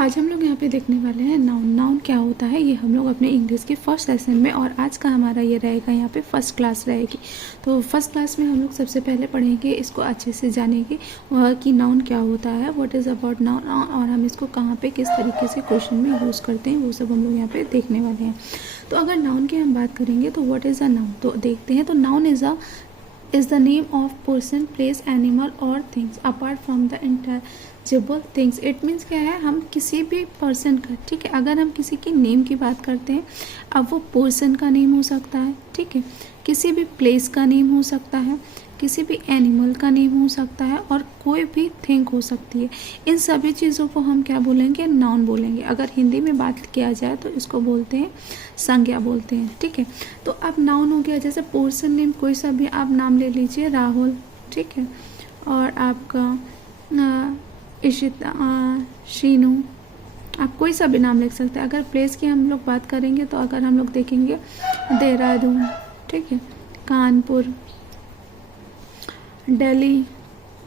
आज हम लोग यहाँ पे देखने वाले हैं नाउन। नाउन क्या होता है ये हम लोग अपने इंग्लिश के फर्स्ट सेशन में, और आज का हमारा ये रहेगा यहाँ पे फर्स्ट क्लास रहेगी। तो फर्स्ट क्लास में हम लोग सबसे पहले पढ़ेंगे, इसको अच्छे से जानेंगे कि नाउन क्या होता है, व्हाट इज़ अबाउट नाउन, और हम इसको कहाँ पे किस तरीके से क्वेश्चन में यूज़ करते हैं वो सब हम लोग यहाँ पे देखने वाले हैं। तो अगर नाउन की हम बात करेंगे तो व्हाट इज़ अ नाउन, तो देखते हैं। तो noun is the name of person, place, animal or things apart from the intangible things। it means क्या है, हम किसी भी पर्सन का, ठीक है, अगर हम किसी की नेम की बात करते हैं, अब वो पर्सन का नेम हो सकता है, ठीक है, किसी भी प्लेस का नेम हो सकता है, किसी भी एनिमल का नेम हो सकता है, और कोई भी थिंग हो सकती है। इन सभी चीज़ों को हम क्या बोलेंगे, नाउन बोलेंगे। अगर हिंदी में बात किया जाए तो इसको बोलते हैं संज्ञा बोलते हैं, ठीक है। तो अब नाउन हो गया, जैसे पर्सन नेम कोई सा भी आप नाम ले लीजिए, राहुल, ठीक है, और आपका इशिता, शीनू, आप कोई सा भी नाम लिख सकते हैं। अगर प्लेस की हम लोग बात करेंगे तो अगर हम लोग देखेंगे देहरादून, ठीक है, Kanpur, Delhi,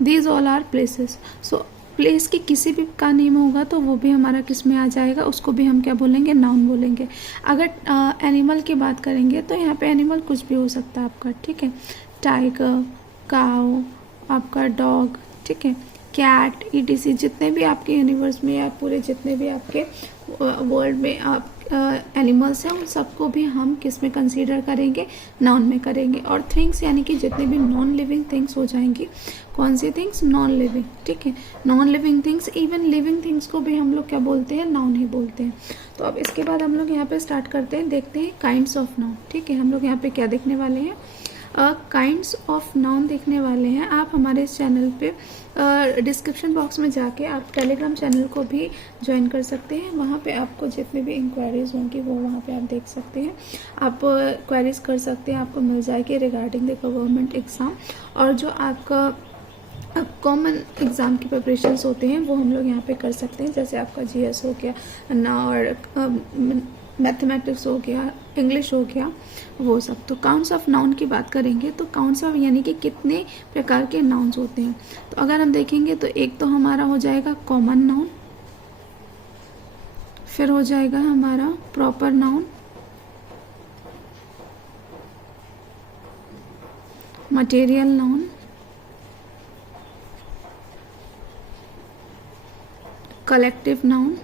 these all are places. So place की किसी भी का नेम होगा तो वो भी हमारा किस में आ जाएगा, उसको भी हम क्या बोलेंगे, नाउन बोलेंगे। अगर एनिमल की बात करेंगे तो यहाँ पे एनिमल कुछ भी हो सकता है आपका, ठीक है, टाइगर, काऊ, आपका डॉग, ठीक है, कैट, ईटीसी, जितने भी आपके यूनिवर्स में या पूरे जितने भी आपके वर्ल्ड में आप एनिमल्स हैं उन सबको भी हम किस में कंसीडर करेंगे, नाउन में करेंगे। और थिंग्स यानी कि जितने भी नॉन लिविंग थिंग्स हो जाएंगी, कौन सी थिंग्स, नॉन लिविंग, ठीक है, non living things. Even living things को भी हम लोग क्या बोलते हैं, नाउन ही बोलते हैं। तो अब इसके बाद हम लोग यहाँ पे स्टार्ट करते हैं, देखते हैं काइंड्स ऑफ नाउन, ठीक है। हम लोग यहाँ पे क्या देखने वाले हैं, काइंड्स ऑफ नाउन देखने वाले हैं। आप हमारे इस चैनल पे डिस्क्रिप्शन बॉक्स में जाके आप टेलीग्राम चैनल को भी ज्वाइन कर सकते हैं। वहाँ पे आपको जितने भी इंक्वायरीज होंगी वो वहाँ पे आप देख सकते हैं, आप क्वेरीज कर सकते हैं, आपको मिल जाएगी रिगार्डिंग द गवर्नमेंट एग्ज़ाम। और जो आपका कॉमन एग्ज़ाम की प्रिपरेशंस होते हैं वो हम लोग यहाँ पे कर सकते हैं, जैसे आपका जीएस हो गया ना, और मैथमेटिक्स हो गया, इंग्लिश हो गया, वो सब। तो काउंट्स ऑफ नाउन की बात करेंगे तो काउंट्स ऑफ यानी कि कितने प्रकार के नाउन्स होते हैं। तो अगर हम देखेंगे तो एक तो हमारा हो जाएगा कॉमन नाउन, फिर हो जाएगा हमारा proper noun, material noun, collective noun,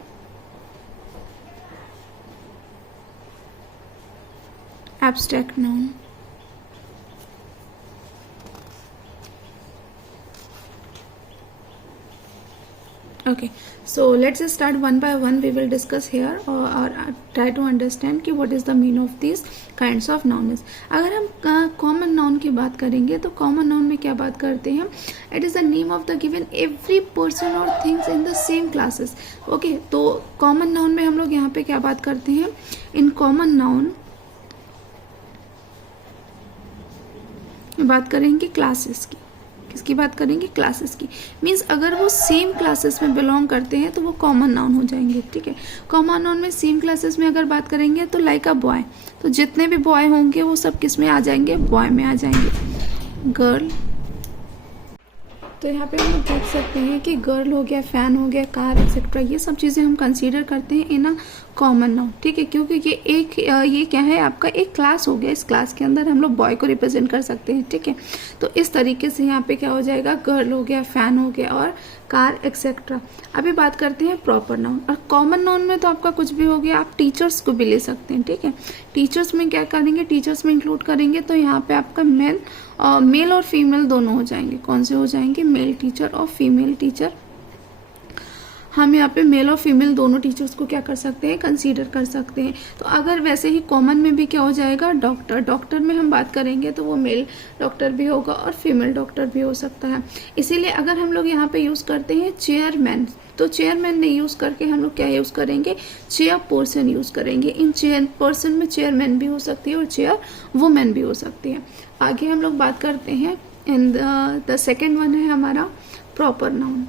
abstract noun। Okay, so let's just start one by one. We will discuss here or try to understand कि what is the meaning of these kinds of nouns। अगर हम common noun की बात करेंगे तो common noun में क्या बात करते हैं, it is the name of the given every person or things in the same classes। Okay, तो common noun में हम लोग यहाँ पे क्या बात करते हैं, in common noun बात करेंगे क्लासेस की। किसकी बात करेंगे, क्लासेस की। मीन्स अगर वो सेम क्लासेस में बिलोंग करते हैं तो वो कॉमन नाउन हो जाएंगे, ठीक है। कॉमन नाउन में सेम क्लासेस में अगर बात करेंगे तो लाइक अ बॉय, तो जितने भी बॉय होंगे वो सब किस में आ जाएंगे, बॉय में आ जाएंगे। गर्ल, तो यहाँ पे हम देख सकते हैं कि गर्ल हो गया, फैन हो गया, कार एक्सेट्रा, ये सब चीज़ें हम कंसीडर करते हैं इन अ कॉमन नाउन, ठीक है, क्योंकि ये क्या है, आपका एक क्लास हो गया। इस क्लास के अंदर हम लोग बॉय को रिप्रेजेंट कर सकते हैं, ठीक है। तो इस तरीके से यहाँ पे क्या हो जाएगा, गर्ल हो गया, फैन हो गया, और कार एक्सेट्रा। अभी बात करते हैं प्रॉपर नाउन। और कॉमन नाउन में तो आपका कुछ भी हो गया, आप टीचर्स को भी ले सकते हैं, ठीक है। टीचर्स में क्या करेंगे, टीचर्स में इंक्लूड करेंगे तो यहाँ पे आपका मेल और फीमेल दोनों हो जाएंगे। कौन से हो जाएंगे, मेल टीचर और फीमेल टीचर। हम यहाँ पे मेल और फीमेल दोनों टीचर्स को क्या कर सकते हैं, कंसीडर कर सकते हैं। तो अगर वैसे ही कॉमन में भी क्या हो जाएगा, डॉक्टर। डॉक्टर में हम बात करेंगे तो वो मेल डॉक्टर भी होगा और फीमेल डॉक्टर भी हो सकता है। इसीलिए अगर हम लोग यहाँ पे यूज़ करते हैं चेयरमैन, तो चेयरमैन नहीं यूज़ करके हम लोग क्या यूज़ करेंगे, चेयर पर्सन यूज़ करेंगे। इन चेयर पर्सन में चेयरमैन भी हो सकती है और चेयर वुमेन भी हो सकती है। आगे हम लोग बात करते हैं द सेकेंड वन है हमारा प्रॉपर नाउन।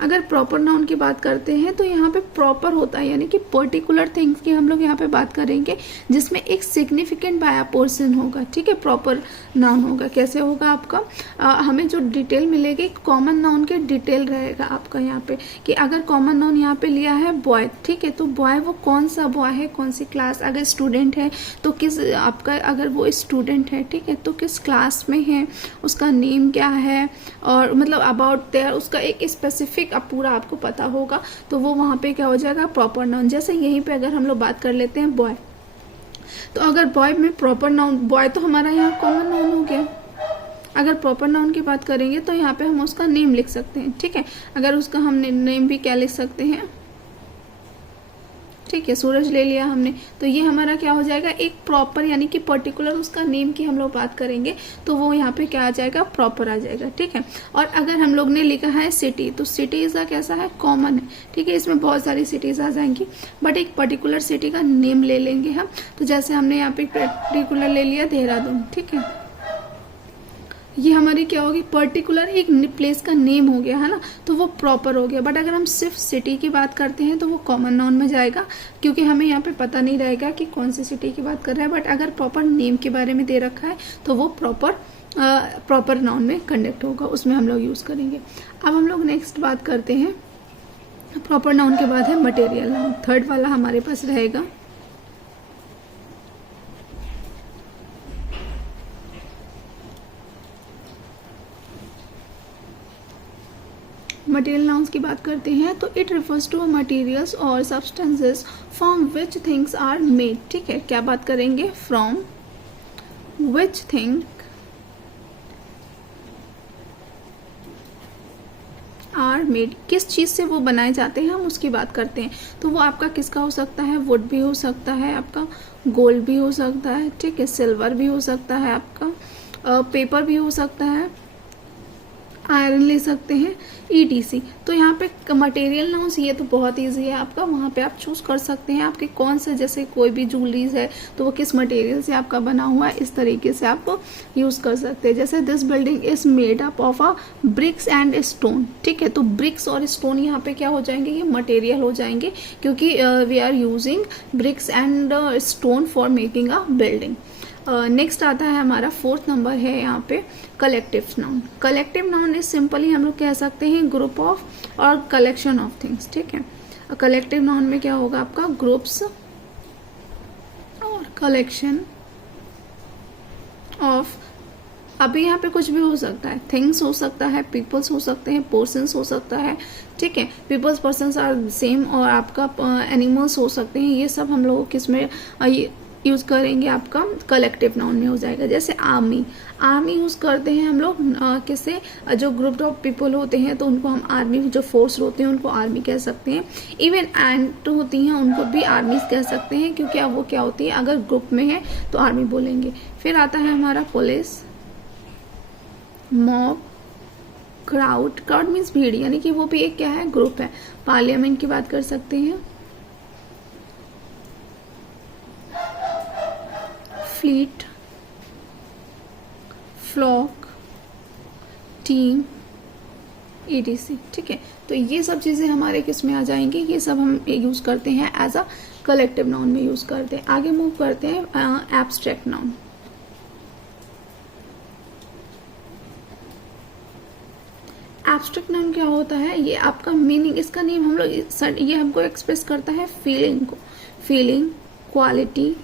अगर प्रॉपर नाउन की बात करते हैं तो यहाँ पे प्रॉपर होता है, यानी कि पर्टिकुलर थिंग्स की हम लोग यहाँ पे बात करेंगे जिसमें एक सिग्निफिकेंट बाया पोर्शन होगा, ठीक है, प्रॉपर नाउन होगा। कैसे होगा आपका, हमें जो डिटेल मिलेगी कॉमन नाउन के डिटेल रहेगा आपका यहाँ पे, कि अगर कॉमन नाउन यहाँ पे लिया है बॉय, ठीक है, तो बॉय वो कौन सा बॉय है, कौन सी क्लास, अगर स्टूडेंट है तो किस आपका, अगर वो स्टूडेंट है, ठीक है, तो किस क्लास में है, उसका नेम क्या है, और मतलब अबाउट देयर उसका एक स्पेसिफिक अब पूरा आपको पता होगा, तो वो वहाँ पे क्या हो जाएगा प्रॉपर नाउन। जैसे यहीं पे अगर हम लोग बात कर लेते हैं बॉय, तो अगर बॉय में प्रॉपर नाउन, बॉय तो हमारा यहाँ कॉमन नाउन हो गया, अगर प्रॉपर नाउन की बात करेंगे तो यहाँ पे हम उसका नेम लिख सकते हैं, ठीक है, अगर उसका हम नेम भी क्या लिख सकते हैं, ठीक है, सूरज ले लिया हमने, तो ये हमारा क्या हो जाएगा एक प्रॉपर, यानी कि पर्टिकुलर उसका नेम की हम लोग बात करेंगे तो वो यहाँ पे क्या आ जाएगा प्रॉपर आ जाएगा, ठीक है। और अगर हम लोग ने लिखा है सिटी, तो सिटी का कैसा है कॉमन है, ठीक है, इसमें बहुत सारी सिटीज आ जाएंगी, बट एक पर्टिकुलर सिटी का नेम ले लेंगे हम, तो जैसे हमने यहाँ पे पर्टिकुलर ले लिया देहरादून, ठीक है, ये हमारी क्या होगी पर्टिकुलर एक प्लेस का नेम हो गया है ना, तो वो प्रॉपर हो गया। बट अगर हम सिर्फ सिटी की बात करते हैं तो वो कॉमन नाउन में जाएगा, क्योंकि हमें यहाँ पे पता नहीं रहेगा कि कौन सी सिटी की बात कर रहा है। बट अगर प्रॉपर नेम के बारे में दे रखा है तो वो प्रॉपर नाउन में कंडक्ट होगा, उसमें हम लोग यूज़ करेंगे। अब हम लोग नेक्स्ट बात करते हैं, प्रॉपर नाउन के बाद है मटेरियल नाउन, थर्ड वाला हमारे पास रहेगा। मटेरियल नाउन्स की बात करते हैं तो इट रिफर्स टू मटेरियल्स और substances from which things are made, ठीक है, क्या बात करेंगे from which thing are made, किस चीज़ से वो बनाए जाते हैं हम उसकी बात करते हैं। तो वो आपका किसका हो सकता है, वुड भी हो सकता है, आपका गोल्ड भी हो सकता है, ठीक है, सिल्वर भी हो सकता है, आपका पेपर भी हो सकता है, आयरन ले सकते हैं, ETC। तो यहाँ पे मटेरियल नाउन्स ये तो बहुत इजी है आपका, वहाँ पे आप चूज कर सकते हैं आपके कौन से, जैसे कोई भी ज्वेलरीज है तो वो किस मटेरियल से आपका बना हुआ है, इस तरीके से आप यूज कर सकते हैं। जैसे this building is made up of a bricks and stone, ठीक है, तो ब्रिक्स और स्टोन यहाँ पे क्या हो जाएंगे, ये मटेरियल हो जाएंगे, क्योंकि we are using bricks and stone for making a building. Next आता है हमारा फोर्थ नंबर है यहाँ पे collective noun. Collective noun is simply हम लोग कह सकते हैं ग्रुप ऑफ और कलेक्शन ऑफ थिंग्स, ठीक है। कलेक्टिव नाउन में क्या होगा आपका ग्रुप्स और कलेक्शन ऑफ, अभी यहाँ पे कुछ भी हो सकता है, थिंग्स हो सकता है, पीपल्स हो सकते हैं, पर्सन्स हो सकता है, ठीक है, पीपल्स पर्सन्स आर सेम, और आपका एनिमल्स हो सकते हैं, ये सब हम लोग किस में यूज करेंगे आपका कलेक्टिव नाउन में हो जाएगा। जैसे आर्मी, आर्मी यूज करते हैं हम लोग किससे, जो ग्रुप ऑफ पीपल होते हैं तो उनको हम आर्मी, जो फोर्स होते हैं उनको आर्मी कह सकते हैं। इवन एंट होती हैं उनको भी आर्मी कह सकते हैं, क्योंकि अब वो क्या होती है अगर ग्रुप में है तो आर्मी बोलेंगे। फिर आता है हमारा police, mob, crowd, crowd means भीड़, यानी कि वो भी एक क्या है ग्रुप है। पार्लियामेंट की बात कर सकते हैं, फ्लीट, फ्लॉक, टीम, ETC, ठीक है। तो ये सब चीजें हमारे किस में आ जाएंगी, ये सब हम यूज करते हैं एज अ कलेक्टिव नाउन में यूज करते हैं। आगे मूव करते हैं एब्स्ट्रैक्ट नाउन। एब्स्ट्रैक्ट नाउन क्या होता है, ये आपका मीनिंग, इसका नेम हम लोग, ये हमको एक्सप्रेस करता है फीलिंग को, फीलिंग, क्वालिटी,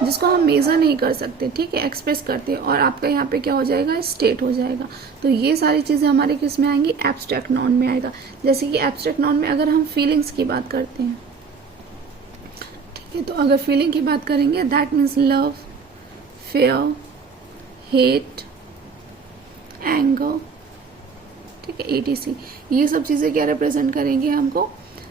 जिसको हम मेजर नहीं कर सकते, ठीक है, एक्सप्रेस करते हैं, और आपका यहाँ पे क्या हो जाएगा स्टेट हो जाएगा। तो ये सारी चीजें हमारे किस में आएंगी एब्स्ट्रैक्ट नाउन में आएगा। जैसे कि एब्स्ट्रैक्ट नाउन में अगर हम फीलिंग्स की बात करते हैं, ठीक है, तो अगर फीलिंग की बात करेंगे that means love, fair, hate, anger, ठीक है, ETC। ये सब चीजें क्या रिप्रेजेंट करेंगे हमको,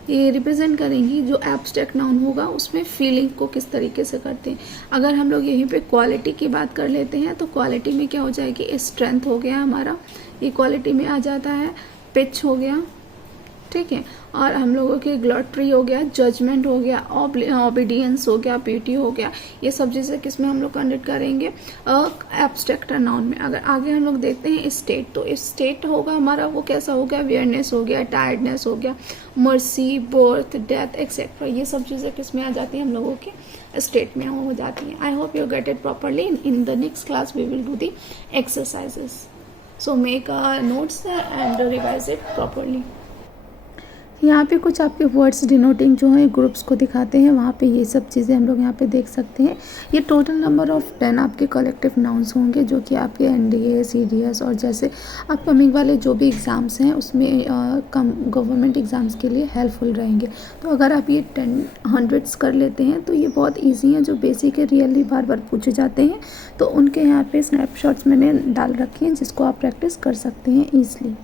ये रिप्रेजेंट करेंगी जो एब्स्ट्रैक्ट नाउन होगा उसमें फीलिंग को किस तरीके से करते हैं। अगर हम लोग यहीं पे क्वालिटी की बात कर लेते हैं तो क्वालिटी में क्या हो जाएगी स्ट्रेंथ हो गया हमारा, ये क्वालिटी में आ जाता है। पिच हो गया, ठीक है। और हम लोगों की ग्लॉटरी हो गया, जजमेंट हो गया, ओबीडियंस हो गया, पीटी हो गया, ये सब चीज़ें किस में हम लोग कंडक्ट करेंगे, एब्स्ट्रैक्ट नाउन में। अगर आगे हम लोग देखते हैं स्टेट, तो स्टेट होगा हमारा वो कैसा हो गया, वियरनेस हो गया, टायर्डनेस हो गया, मर्सी, बर्थ, डेथ एक्सेट्रा, ये सब चीज़ें किस में आ जाती हैं, हम लोगों की स्टेट में हो जाती हैं। I hope you get it properly. In the next class we will do the exercises, so make notes and revise it properly. यहाँ पे कुछ आपके वर्ड्स डिनोटिंग जो है ग्रुप्स को दिखाते हैं, वहाँ पे ये सब चीज़ें हम लोग यहाँ पे देख सकते हैं। ये टोटल नंबर ऑफ 10 आपके कलेक्टिव नाउन्स होंगे जो कि आपके एनडीए, सीडीएस और जैसे अपकमिंग वाले जो भी एग्ज़ाम्स हैं उसमें कम गवर्नमेंट एग्ज़ाम्स के लिए हेल्पफुल रहेंगे। तो अगर आप ये 100s कर लेते हैं तो ये बहुत ईजी हैं, जो बेसिक है रियली बार बार पूछे जाते हैं, तो उनके यहाँ पे स्नैपशॉट्स मैंने डाल रखे हैं जिसको आप प्रैक्टिस कर सकते हैं ईजिली।